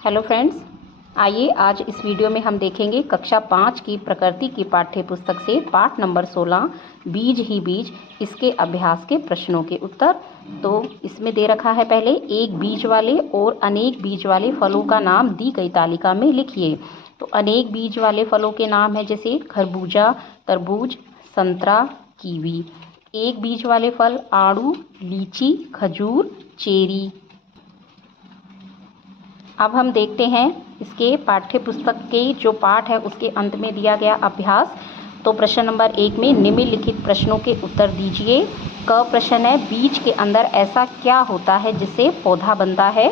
Hello friends, आइए आज इस वीडियो में हम देखेंगे कक्षा 5 की प्रकृति की पाठ्य पुस्तक से पाठ नंबर 16 बीज ही बीज, इसके अभ्यास के प्रश्नों के उत्तर। तो इसमें दे रखा है, पहले एक बीज वाले और अनेक बीज वाले फलों का नाम दी गई तालिका में लिखिए। तो अनेक बीज वाले फलों के नाम है जैसे खरबूजा, तरबूज, संतरा, कीवी। एक बीज वाले फल आड़ू, लीची, खजूर, चेरी। अब हम देखते हैं इसके पाठ्य पुस्तक के जो पाठ है उसके अंत में दिया गया अभ्यास। तो प्रश्न नंबर 1 में निम्नलिखित प्रश्नों के उत्तर दीजिए। क प्रश्न है, बीज के अंदर ऐसा क्या होता है जिससे पौधा बनता है?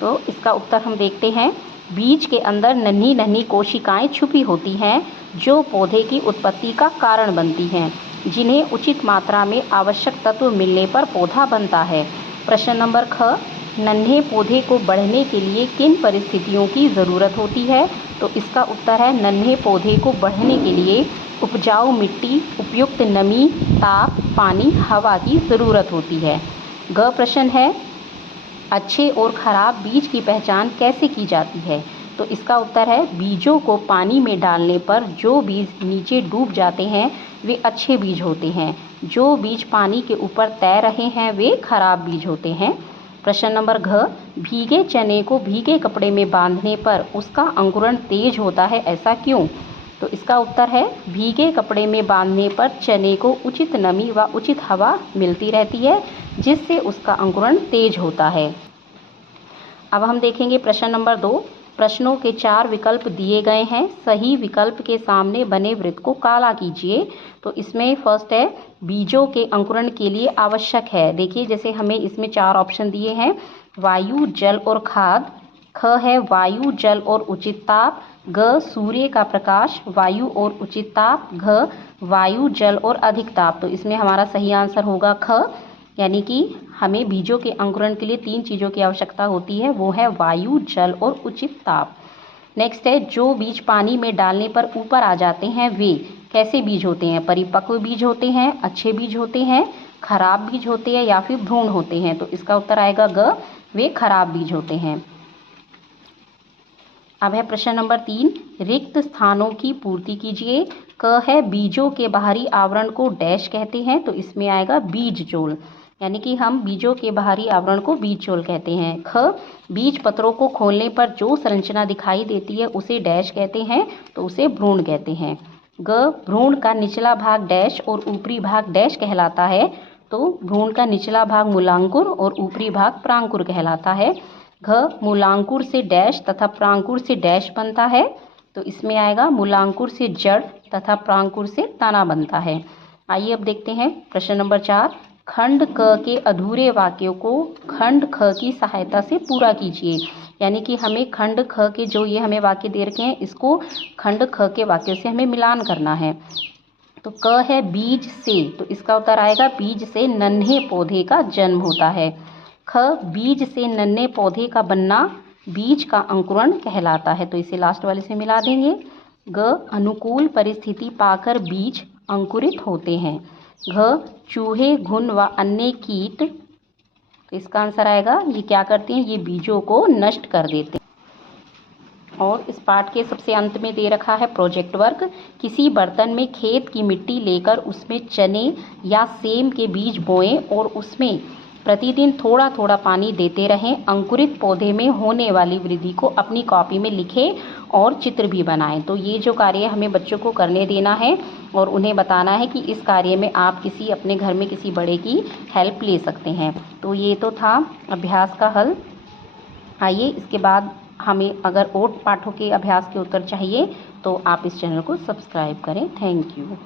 तो इसका उत्तर हम देखते हैं। बीज के अंदर नन्ही नन्ही कोशिकाएं छुपी होती हैं जो पौधे की उत्पत्ति का कारण बनती हैं, जिन्हें उचित मात्रा में आवश्यक तत्व मिलने पर पौधा बनता है। प्रश्न नंबर ख, नन्हे पौधे को बढ़ने के लिए किन परिस्थितियों की ज़रूरत होती है? तो इसका उत्तर है, नन्हे पौधे को बढ़ने के लिए उपजाऊ मिट्टी, उपयुक्त नमी, ताप, पानी, हवा की ज़रूरत होती है। ग प्रश्न है, अच्छे और ख़राब बीज की पहचान कैसे की जाती है? तो इसका उत्तर है, बीजों को पानी में डालने पर जो बीज नीचे डूब जाते हैं वे अच्छे बीज होते हैं। जो बीज पानी के ऊपर तैर रहे हैं वे खराब बीज होते हैं। प्रश्न नंबर घ, भीगे चने को भीगे कपड़े में बांधने पर उसका अंकुरण तेज होता है, ऐसा क्यों? तो इसका उत्तर है, भीगे कपड़े में बांधने पर चने को उचित नमी व उचित हवा मिलती रहती है, जिससे उसका अंकुरण तेज होता है। अब हम देखेंगे प्रश्न नंबर 2। प्रश्नों के 4 विकल्प दिए गए हैं। सही विकल्प के सामने बने वृत्त को काला कीजिए। तो इसमें फर्स्ट है, बीजों के अंकुरण के लिए आवश्यक है। देखिए, जैसे हमें इसमें 4 ऑप्शन दिए हैं, वायु, जल और खाद। ख है वायु, जल और उचित ताप। ग सूर्य का प्रकाश, वायु और उचित ताप। घ वायु, जल और अधिक ताप। तो इसमें हमारा सही आंसर होगा ख, यानी कि हमें बीजों के अंकुरण के लिए 3 चीज़ों की आवश्यकता होती है, वो है वायु, जल और उचित ताप। नेक्स्ट है, जो बीज पानी में डालने पर ऊपर आ जाते हैं वे कैसे बीज होते हैं? परिपक्व बीज होते हैं, अच्छे बीज होते हैं, खराब बीज होते हैं या फिर भ्रूण होते हैं? तो इसका उत्तर आएगा ग, वे खराब बीज होते हैं। अब है प्रश्न नंबर 3, रिक्त स्थानों की पूर्ति कीजिए। क है, बीजों के बाहरी आवरण को डैश कहते हैं। तो इसमें आएगा बीज जोल, यानी कि हम बीजों के बाहरी आवरण को बीज जोल कहते हैं। ख, बीज पत्रों को खोलने पर जो संरचना दिखाई देती है उसे डैश कहते हैं, तो उसे भ्रूण कहते हैं। ग, भ्रूण का निचला भाग डैश और ऊपरी भाग डैश कहलाता है। तो भ्रूण का निचला भाग मूलांकुर और ऊपरी भाग प्रांकुर कहलाता है। घ, मूलांकुर से डैश तथा प्रांकुर से डैश बनता है। तो इसमें आएगा, मूलांकुर से जड़ तथा प्रांकुर से तना बनता है। आइए अब देखते हैं प्रश्न नंबर 4। खंड क के अधूरे वाक्यों को खंड ख की सहायता से पूरा कीजिए। यानी कि हमें खंड ख के जो ये हमें वाक्य दे रखे हैं, इसको खंड ख के वाक्यों से हमें मिलान करना है। तो क है बीज से, तो इसका उत्तर आएगा, बीज से नन्हे पौधे का जन्म होता है। ख, बीज से नन्हे पौधे का बनना बीज का अंकुरण कहलाता है। तो इसे लास्ट वाले से मिला देंगे। ग, अनुकूल परिस्थिति पाकर बीज अंकुरित होते हैं। घ, चूहे, घुन व अन्य कीट। तो इसका आंसर आएगा, ये क्या करते हैं? ये बीजों को नष्ट कर देते हैं। और इस पाठ के सबसे अंत में दे रखा है प्रोजेक्ट वर्क। किसी बर्तन में खेत की मिट्टी लेकर उसमें चने या सेम के बीज बोएं और उसमें प्रतिदिन थोड़ा थोड़ा पानी देते रहें। अंकुरित पौधे में होने वाली वृद्धि को अपनी कॉपी में लिखें और चित्र भी बनाएं। तो ये जो कार्य हमें बच्चों को करने देना है और उन्हें बताना है कि इस कार्य में आप किसी अपने घर में किसी बड़े की हेल्प ले सकते हैं। तो ये तो था अभ्यास का हल। आइए इसके बाद हमें अगर और पाठों के अभ्यास के उत्तर चाहिए तो आप इस चैनल को सब्सक्राइब करें। Thank you.